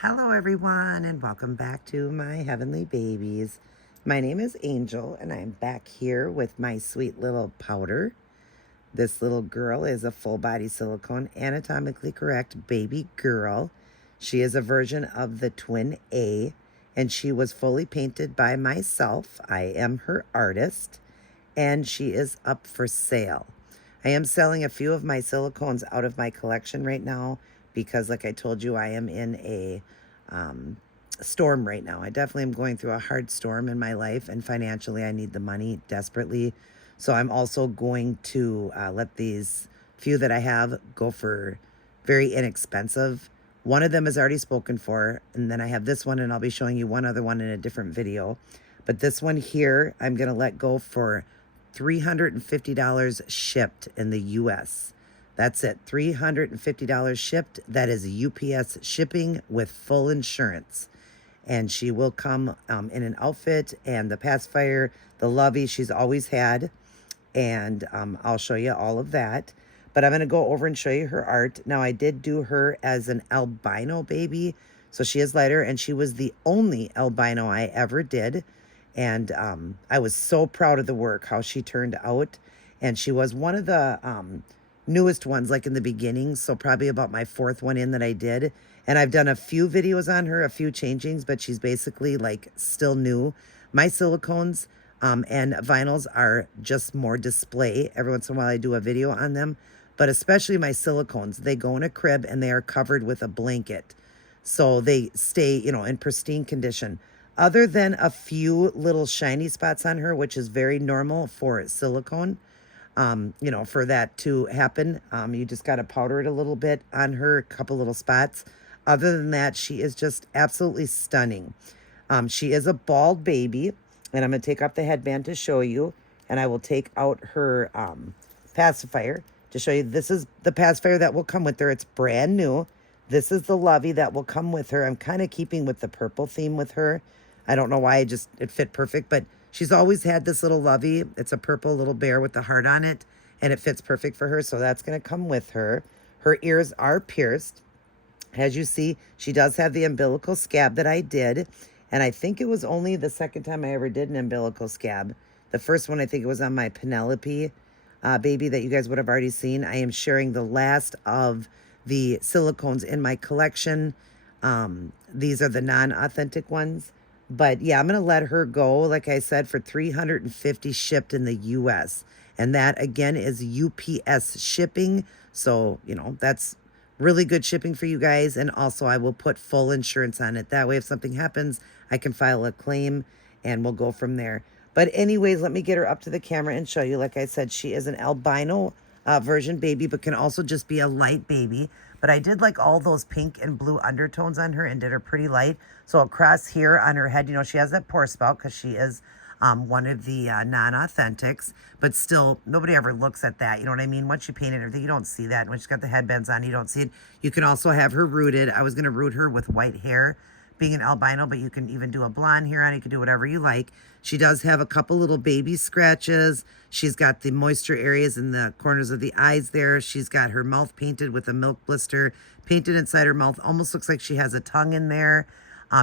Hello, everyone, and welcome back to my heavenly babies. My name is Angel, and I'm back here with my sweet little powder. This little girl is a full body silicone, anatomically correct baby girl. She is a version of the twin A, and she was fully painted by myself. I am her artist, and she is up for sale. I am selling a few of my silicones out of my collection right now because, like I told you, I am in a storm right now. I definitely am going through a hard storm in my life, and financially, I need the money desperately. So I'm also going to let these few that I have go for very inexpensive. One of them is already spoken for, and then I have this one, and I'll be showing you one other one in a different video. But this one here, I'm going to let go for $350 shipped in the US. That's it, $350 shipped. That is UPS shipping with full insurance. And she will come in an outfit and the pacifier, the lovey she's always had. And I'll show you all of that. But I'm going to go over and show you her art. Now, I did do her as an albino baby. So she is lighter, and she was the only albino I ever did. And I was so proud of the work, how she turned out. And she was one of the newest ones, like in the beginning. So probably about my fourth one in that I did. And I've done a few videos on her, a few changings, but she's basically like still new. My silicones and vinyls are just more display. Every once in a while I do a video on them. But especially my silicones, they go in a crib and they are covered with a blanket. So they stay, in pristine condition. Other than a few little shiny spots on her, which is very normal for silicone, for that to happen. You just got to powder it a little bit on her, a couple little spots. Other than that, she is just absolutely stunning. She is a bald baby, and I'm going to take off the headband to show you, and I will take out her pacifier to show you. This is the pacifier that will come with her. It's brand new. This is the lovey that will come with her. I'm kind of keeping with the purple theme with her. I don't know why, it fit perfect, but she's always had this little lovey. It's a purple little bear with the heart on it, and it fits perfect for her, so that's going to come with her. Her ears are pierced. As you see, she does have the umbilical scab that I did, and I think it was only the second time I ever did an umbilical scab. The first one, I think it was on my Penelope baby that you guys would have already seen. I am sharing the last of the silicones in my collection. These are the non-authentic ones. But yeah, I'm going to let her go, like I said, for $350 shipped in the US. And that, again, is UPS shipping. So, that's really good shipping for you guys. And also, I will put full insurance on it. That way, if something happens, I can file a claim and we'll go from there. But anyways, let me get her up to the camera and show you. Like I said, she is an albino version baby, but can also just be a light baby. But I did like all those pink and blue undertones on her and did her pretty light. So across here on her head, she has that pour spout because she is one of the non-authentics. But still, nobody ever looks at that. You know what I mean? Once you paint it, everything, you don't see that. When she's got the headbands on, you don't see it. You can also have her rooted. I was going to root her with white hair, being an albino, but you can even do a blonde hair on it. You can do whatever you like. She does have a couple little baby scratches. She's got the moisture areas in the corners of the eyes there. She's got her mouth painted with a milk blister painted inside her mouth. Almost looks like she has a tongue in there.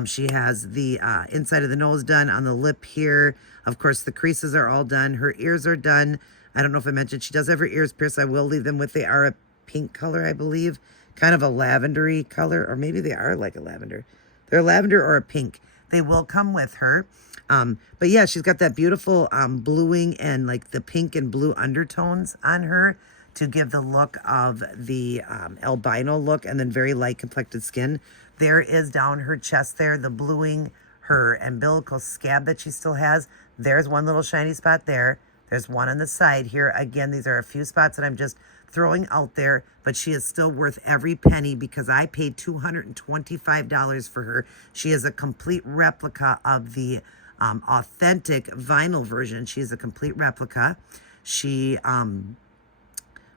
She has the inside of the nose done on the lip here. Of course, the creases are all done. Her ears are done. I don't know if I mentioned she does have her ears pierced. I will leave them with, they are a pink color, I blueve. Kind of a lavendery color, or maybe they are like a lavender. They're a lavender or a pink. They will come with her. But yeah, she's got that beautiful bluing and like the pink and blue undertones on her to give the look of the albino look, and then very light complected skin. There is down her chest there, the bluing, her umbilical scab that she still has. There's one little shiny spot there. There's one on the side here. Again, these are a few spots that I'm just throwing out there, but she is still worth every penny because I paid $225 for her. She is a complete replica of the authentic vinyl version. She is a complete replica. She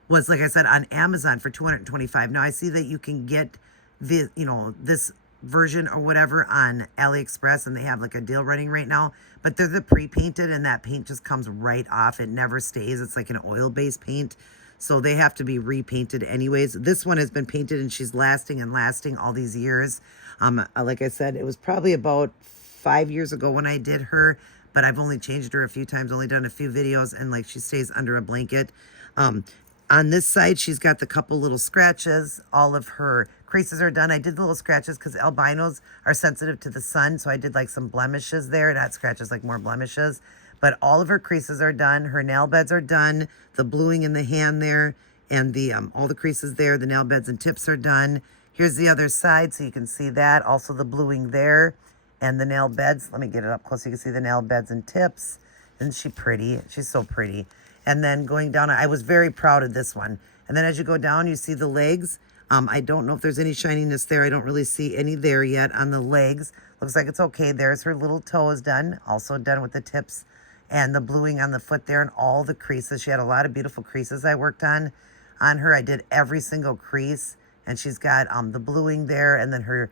was, like I said, on Amazon for $225. Now I see that you can get the, this version or whatever on AliExpress, and they have like a deal running right now, but they're the pre-painted, and that paint just comes right off. It never stays. It's like an oil-based paint, so they have to be repainted anyways. This one has been painted, and she's lasting and lasting all these years. Like I said, it was probably about 5 years ago when I did her, but I've only changed her a few times, only done a few videos, and like she stays under a blanket. Um, on this side, she's got the couple little scratches. All of her creases are done. I did the little scratches because albinos are sensitive to the sun, so I did like some blemishes there, not scratches, like more blemishes. But all of her creases are done. Her nail beds are done. The bluing in the hand there, and the all the creases there, the nail beds and tips are done. Here's the other side, so you can see that. Also the bluing there and the nail beds. Let me get it up close so you can see the nail beds and tips. Isn't she pretty? She's so pretty. And then going down, I was very proud of this one. And then as you go down, you see the legs. I don't know if there's any shininess there. I don't really see any there yet on the legs. Looks like it's okay. There's her little toes done. Also done with the tips and the bluing on the foot there and all the creases. She had a lot of beautiful creases I worked on her. I did every single crease. And she's got the bluing there and then her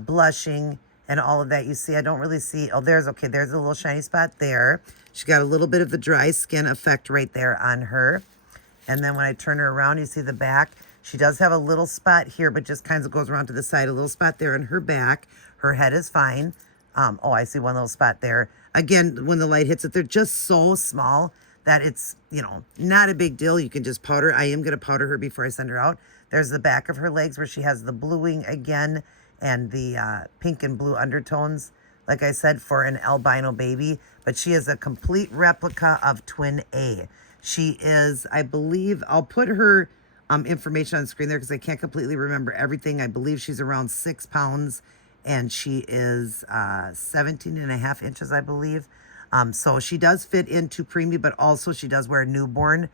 blushing and all of that. You see, I don't really see. Oh, there's a little shiny spot there. She got a little bit of the dry skin effect right there on her. And then when I turn her around, you see the back. She does have a little spot here, but just kind of goes around to the side. A little spot there in her back. Her head is fine. Oh, I see one little spot there. Again, when the light hits it, they're just so small that it's, not a big deal. You can just powder. I am going to powder her before I send her out. There's the back of her legs where she has the bluing again and the pink and blue undertones, like I said, for an albino baby. But she is a complete replica of Twin A. She is, I believe, I'll put her information on the screen there because I can't completely remember everything. I believe she's around 6 pounds and she is 17 and a half inches, I believe. So she does fit into preemie, but also she does wear a newborn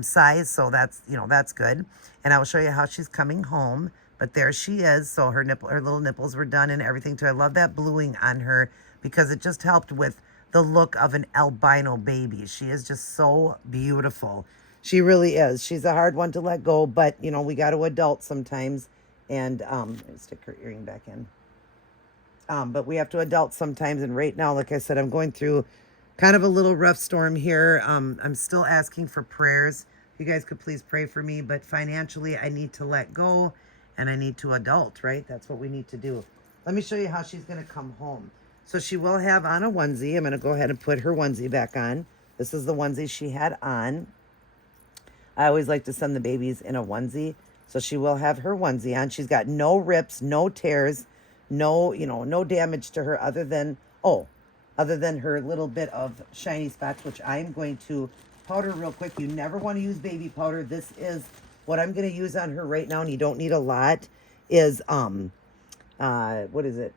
size. So that's good. And I will show you how she's coming home. But there she is. So her little nipples were done and everything too. I love that bluing on her because it just helped with the look of an albino baby. She is just so beautiful. She really is. She's a hard one to let go, but we got to adult sometimes. And let me stick her earring back in. But we have to adult sometimes. And right now, like I said, I'm going through kind of a little rough storm here. I'm still asking for prayers. If you guys could please pray for me. But financially, I need to let go and I need to adult, right? That's what we need to do. Let me show you how she's going to come home. So she will have on a onesie. I'm going to go ahead and put her onesie back on. This is the onesie she had on. I always like to send the babies in a onesie. So she will have her onesie on. She's got no rips, no tears, no damage to her other than her little bit of shiny spots, which I'm going to powder real quick. You never want to use baby powder. This is what I'm going to use on her right now, and you don't need a lot, is, what is it?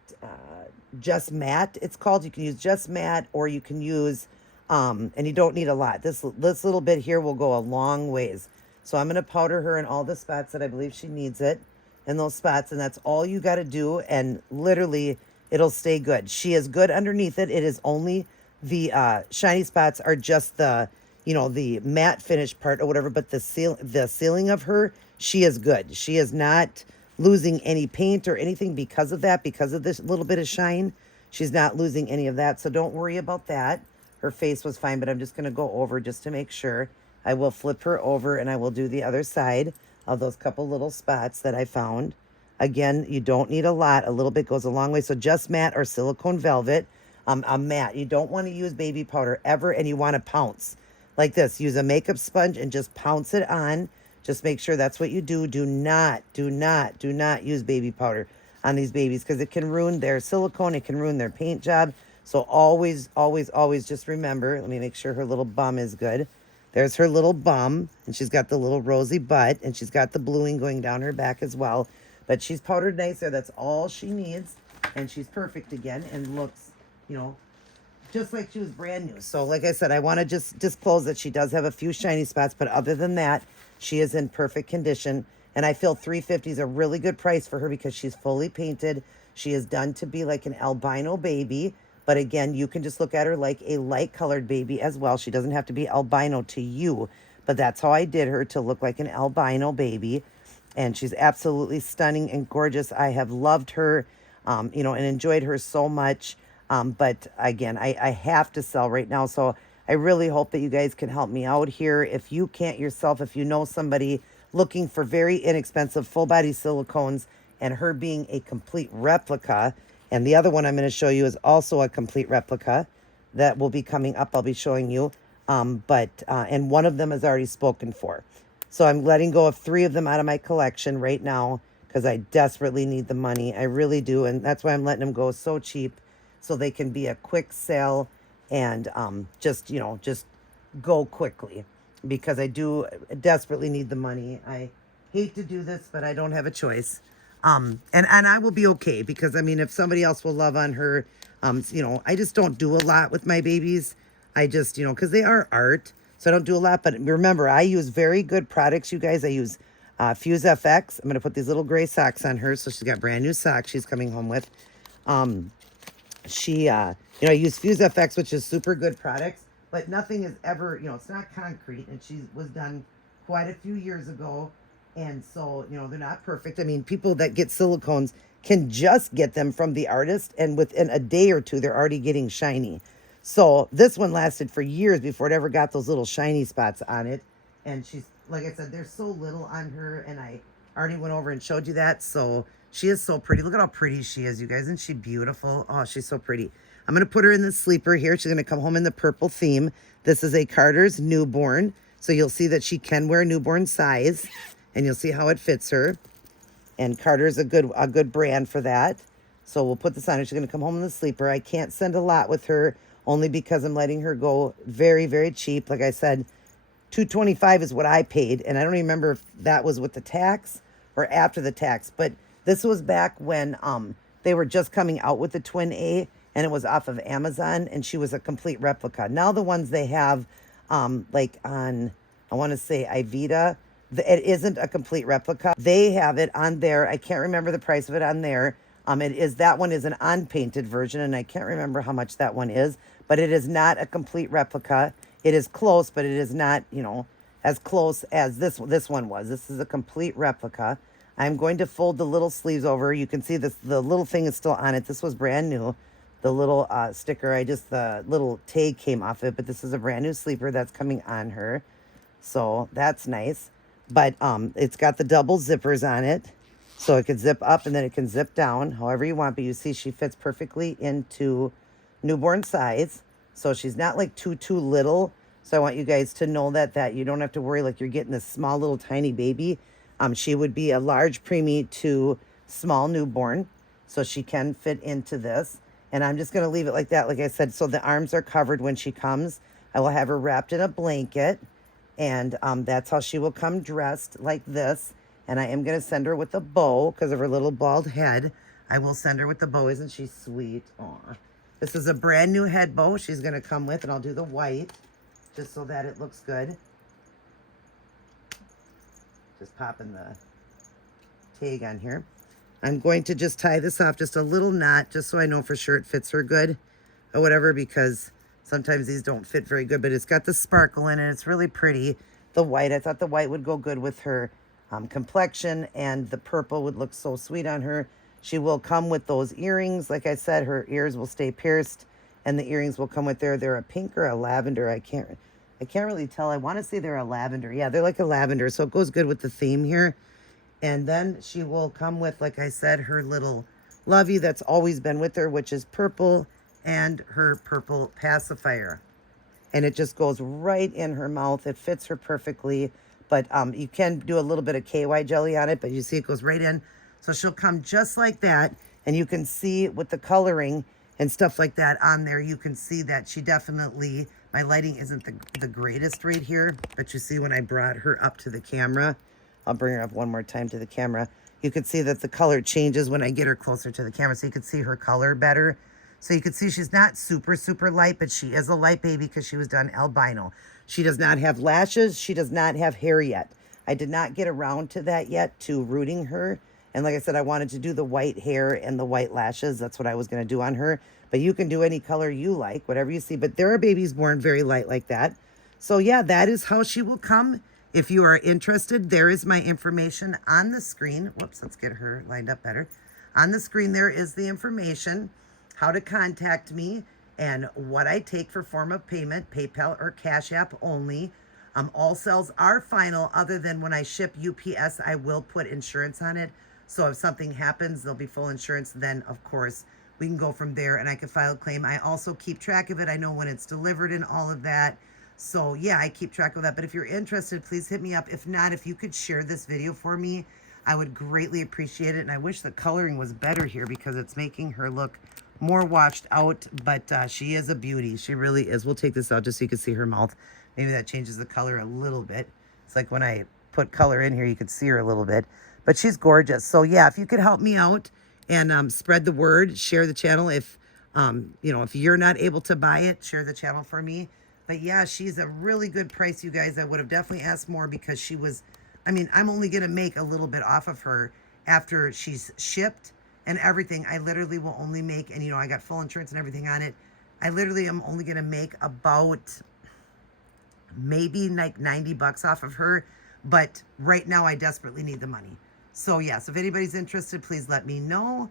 Just Matte, it's called. You can use Just Matte, or you can use, and you don't need a lot. This little bit here will go a long ways. So I'm going to powder her in all the spots that I believe she needs it, in those spots, and that's all you got to do, and literally, it'll stay good. She is good underneath it. It is only the shiny spots are just the, the matte finish part or whatever, but the sealing of her, she is good. She is not losing any paint or anything because of that, because of this little bit of shine. She's not losing any of that, so don't worry about that. Her face was fine, but I'm just going to go over just to make sure. I will flip her over and I will do the other side of those couple little spots that I found. Again, you don't need a lot. A little bit goes a long way. So Just Matte or silicone velvet. A matte. You don't want to use baby powder ever, and you want to pounce like this. Use a makeup sponge and just pounce it on. Just make sure that's what you do. Do not use baby powder on these babies because it can ruin their silicone. It can ruin their paint job. So always just remember. Let me make sure her little bum is good. There's her little bum, and she's got the little rosy butt, and she's got the bluing going down her back as well. But she's powdered nice there. That's all she needs. And she's perfect again and looks, just like she was brand new. So like I said, I want to just disclose that she does have a few shiny spots. But other than that, she is in perfect condition. And I feel $350 is a really good price for her because she's fully painted. She is done to be like an albino baby. But again, you can just look at her like a light-colored baby as well. She doesn't have to be albino to you. But that's how I did her, to look like an albino baby. And she's absolutely stunning and gorgeous. I have loved her, and enjoyed her so much. But again, I have to sell right now. So I really hope that you guys can help me out here. If you can't yourself, if you know somebody looking for very inexpensive full body silicones and her being a complete replica. And the other one I'm going to show you is also a complete replica that will be coming up. I'll be showing you. And one of them is already spoken for. So I'm letting go of 3 of them out of my collection right now because I desperately need the money. I really do. And that's why I'm letting them go so cheap so they can be a quick sale and just go quickly because I do desperately need the money. I hate to do this, but I don't have a choice. And I will be okay because I mean, if somebody else will love on her, I just don't do a lot with my babies. I just, because they are art, so I don't do a lot. But remember, I use very good products, you guys. I use Fuse FX. I'm going to put these little gray socks on her. So she's got brand new socks she's coming home with. I use Fuse FX, which is super good products, but nothing is ever, it's not concrete. And she was done quite a few years ago. And so, they're not perfect. I mean, people that get silicones can just get them from the artist. And within a day or two, they're already getting shiny. So this one lasted for years before it ever got those little shiny spots on it. And she's, like I said, there's so little on her. And I already went over and showed you that. So she is so pretty. Look at how pretty she is, you guys. Isn't she beautiful? Oh, she's so pretty. I'm going to put her in the sleeper here. She's going to come home in the purple theme. This is a Carter's newborn. So you'll see that she can wear newborn size. And you'll see how it fits her. And Carter's a good brand for that. So we'll put this on her. She's going to come home in the sleeper. I can't send a lot with her only because I'm letting her go very, very cheap. Like I said, $225 is what I paid. And I don't even remember if that was with the tax or after the tax. But this was back when they were just coming out with the Twin A. And it was off of Amazon. And she was a complete replica. Now the ones they have like on, I want to say Ivita, it isn't a complete replica. They have it on there. I can't remember the price of it on there. That one is an unpainted version, and I can't remember how much that one is, but it is not a complete replica. It is close, but it is not, as close as this one was. This is a complete replica. I'm going to fold the little sleeves over. You can see this, the little thing is still on it. This was brand new. The little sticker, the little tag came off it, but this is a brand new sleeper that's coming on her. So that's nice. But it's got the double zippers on it. So it can zip up and then it can zip down however you want. But you see she fits perfectly into newborn size. So she's not like too little. So I want you guys to know that you don't have to worry like you're getting this small little tiny baby. She would be a large preemie to small newborn. So she can fit into this. And I'm just going to leave it like that. Like I said, so the arms are covered when she comes. I will have her wrapped in a blanket. And that's how she will come dressed like this. And I am going to send her with a bow because of her little bald head. I will send her with the bow. Isn't she sweet? Aw. This is a brand new head bow she's going to come with. And I'll do the white just so that it looks good. Just popping the tag on here. I'm going to just tie this off just a little knot just so I know for sure it fits her good or whatever, because sometimes these don't fit very good, but it's got the sparkle in it. It's really pretty. The white, I thought the white would go good with her complexion, and the purple would look so sweet on her. She will come with those earrings. Like I said, her ears will stay pierced, and the earrings will come with there. They're a pink or a lavender. I can't really tell. I want to say they're a lavender. Yeah, they're like a lavender, so it goes good with the theme here. And then she will come with, like I said, her little lovey that's always been with her, which is purple, and her purple pacifier. And it just goes right in her mouth. It fits her perfectly. But you can do a little bit of KY jelly on it, but you see it goes right in. So she'll come just like that. And you can see with the coloring and stuff like that on there, you can see that she definitely, my lighting isn't the greatest right here, but you see when I brought her up to the camera, I'll bring her up one more time to the camera. You can see that the color changes when I get her closer to the camera, so you can see her color better. So you can see she's not super light, but she is a light baby because she was done albino. She does not have lashes. She does not have hair yet. I did not get around to that yet, to rooting her. And like I said, I wanted to do the white hair and the white lashes. That's what I was going to do on her. But you can do any color you like, whatever you see. But there are babies born very light like that. So yeah, that is how she will come. If you are interested, there is my information on the screen. Whoops, let's get her lined up better. On the screen, there is the information, how to contact me, and what I take for form of payment, PayPal or Cash App only. All sales are final, other than when I ship UPS, I will put insurance on it. So if something happens, there'll be full insurance. Then, of course, we can go from there and I can file a claim. I also keep track of it. I know when it's delivered and all of that. So yeah, I keep track of that. But if you're interested, please hit me up. If not, if you could share this video for me, I would greatly appreciate it. And I wish the coloring was better here because it's making her look more washed out. But she is a beauty. She really is. We'll take this out just so you can see her mouth. Maybe that changes the color a little bit. It's like when I put color in here, you could see her a little bit. But she's gorgeous. So yeah, if you could help me out and spread the word, share the channel. If if you're not able to buy it, share the channel for me. But yeah, she's a really good price, you guys. I would have definitely asked more because she was, I'm only going to make a little bit off of her after she's shipped and everything. I literally will only make, and I got full insurance and everything on it. I literally am only going to make about maybe like 90 bucks off of her. But right now I desperately need the money. So yes, if anybody's interested, please let me know.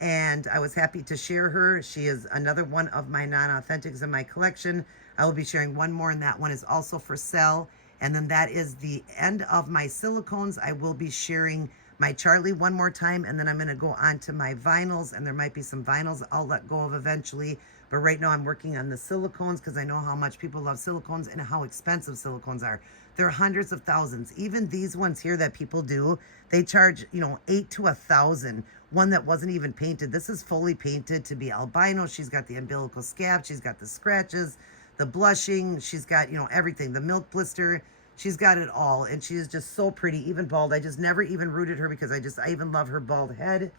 And I was happy to share her. She is another one of my non-authentics in my collection. I will be sharing one more, and that one is also for sale. And then that is the end of my silicones. I will be sharing my Charlie one more time, and then I'm going to go on to my vinyls, and there might be some vinyls I'll let go of eventually. But right now I'm working on the silicones because I know how much people love silicones and how expensive silicones are. They're hundreds of thousands. Even these ones here that people do, they charge, $8,000 to $1,000. One that wasn't even painted. This is fully painted to be albino. She's got the umbilical scab. She's got the scratches, the blushing. She's got, everything. The milk blister. She's got it all. And she is just so pretty, even bald. I just never even rooted her because I even love her bald head.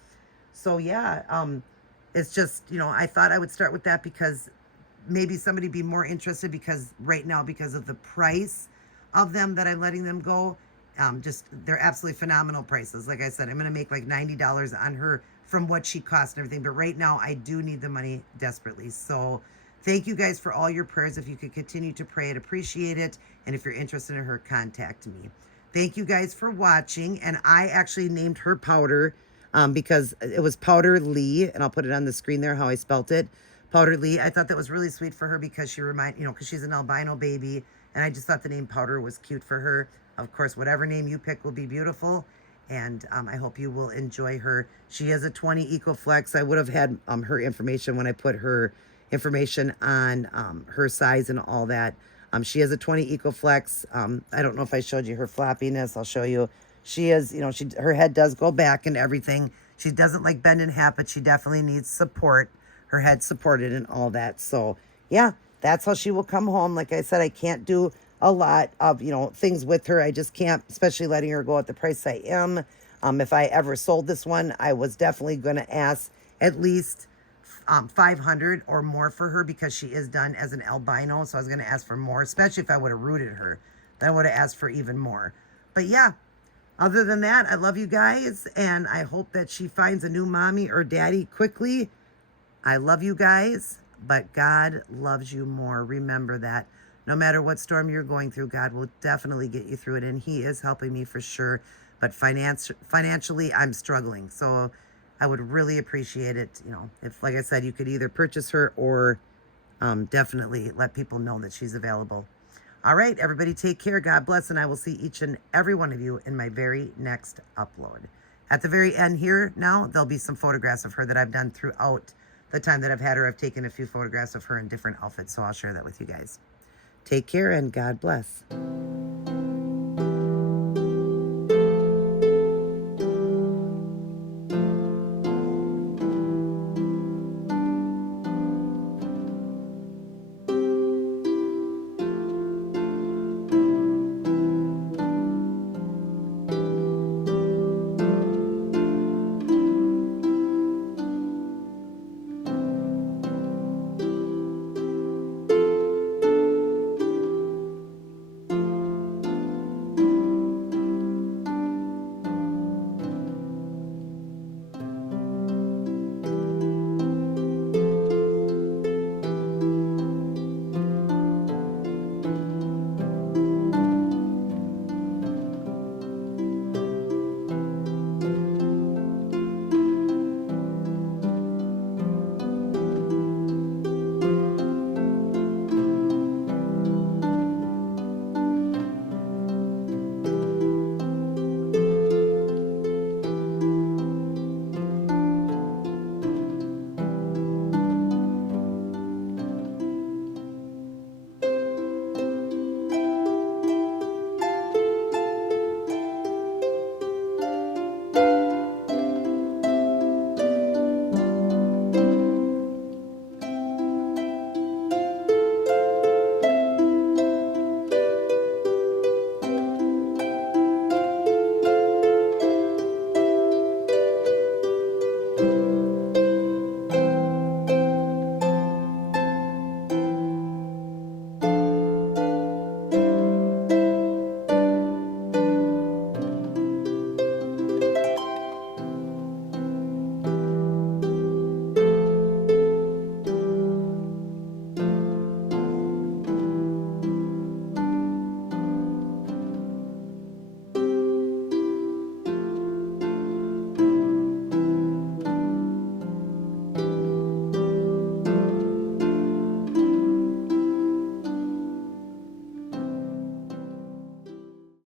So yeah, it's just, I thought I would start with that because maybe somebody be more interested because right now, because of the price of them that I'm letting them go, they're absolutely phenomenal prices. Like I said, I'm going to make like $90 on her from what she cost and everything. But right now I do need the money desperately. So thank you guys for all your prayers. If you could continue to pray, I'd appreciate it. And if you're interested in her, contact me. Thank you guys for watching. And I actually named her Powder because it was Powder Lee. And I'll put it on the screen there, how I spelt it. Powder Lee. I thought that was really sweet for her because because she's an albino baby. And I just thought the name Powder was cute for her. Of course, whatever name you pick will be beautiful. And I hope you will enjoy her. She is a 20 EcoFlex. I would have had her information when I put her information on her size and all that. She is a 20 EcoFlex. I don't know if I showed you her floppiness. I'll show you. She is, her head does go back and everything. She doesn't like bend in half, but she definitely needs support. Her head supported and all that. So, yeah, that's how she will come home. Like I said, I can't do a lot of, things with her. I just can't, especially letting her go at the price I am. If I ever sold this one, I was definitely going to ask at least $500 or more for her because she is done as an albino. So I was going to ask for more, especially if I would have rooted her. Then I would have asked for even more. But yeah, other than that, I love you guys. And I hope that she finds a new mommy or daddy quickly. I love you guys, but God loves you more. Remember that. No matter what storm you're going through, God will definitely get you through it. And he is helping me for sure. But financially, I'm struggling. So I would really appreciate it. If, like I said, you could either purchase her or definitely let people know that she's available. All right, everybody take care. God bless. And I will see each and every one of you in my very next upload. At the very end here now, there'll be some photographs of her that I've done throughout the time that I've had her. I've taken a few photographs of her in different outfits. So I'll share that with you guys. Take care and God bless.